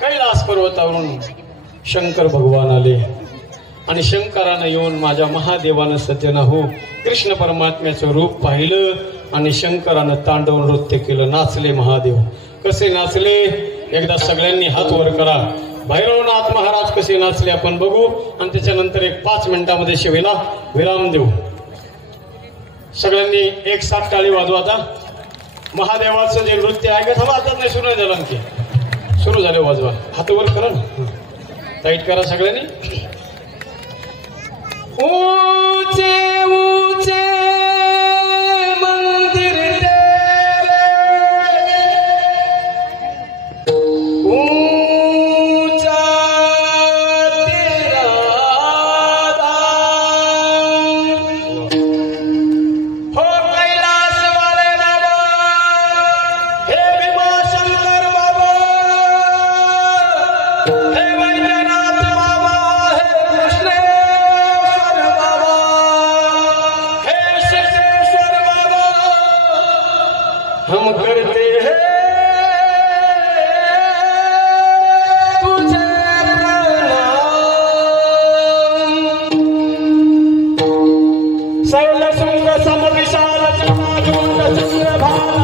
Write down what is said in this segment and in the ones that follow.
कैलास पर्वतावरून शंकर भगवान आले आणि शंकरानं येऊन माझ्या महादेवानं सज्जन हो कृष्ण परमात्म्याचं रूप पाहिलं आणि शंकरानं तांडव नृत्य केलं. नाचले महादेव. कसे नाचले एकदा सगळ्यांनी हात वर करा. भैरवनाथ महाराज कसे नाचले आपण बघू आणि त्याच्यानंतर एक 5 मिनिटांमध्ये शिवेला विराम देऊ. सगळ्यांनी एक साथ टाळी वाजवा. आता महादेवाचं जे नृत्य आहे का थांबा आता नाही सुरू नाही झालं आणखी सुरू झाले. वाजवा हात वर करा ना टाईट करा सगळ्यांनी. ऊंचे ऊंचे मंदिर तेरे ऊंचा तेरा धाम हो कैलास वाले बाबा हे भीमाशंकर बाबा हे वैद्यनाथ बाबा हे कृष्ण हम करते हैं तुझे प्रणाम. सर्व सुंग सम विशाल चंद्रभान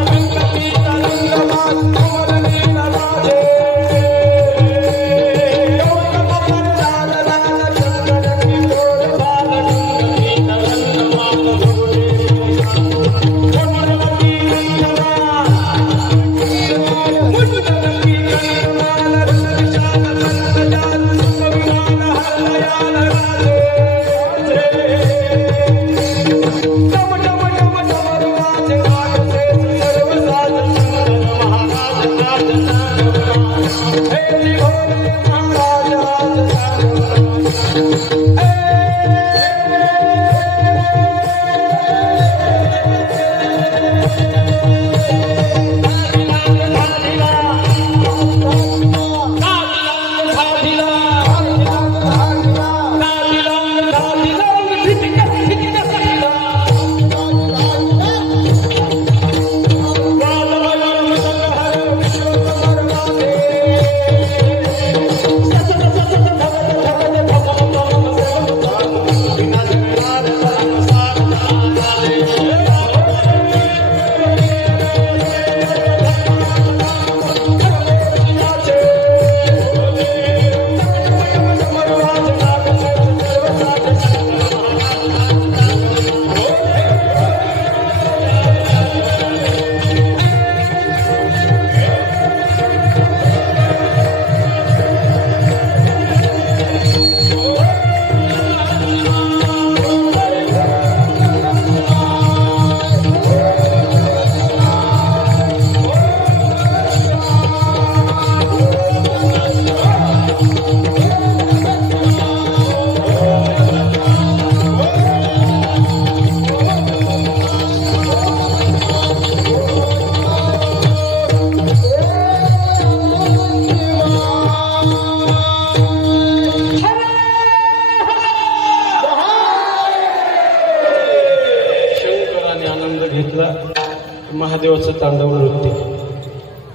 महादेवाचं तांडव नृत्य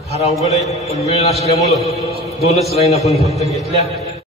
फार अवघड आहे पण वेळ नसल्यामुळं 2च लाईन आपण फक्त घेतल्या.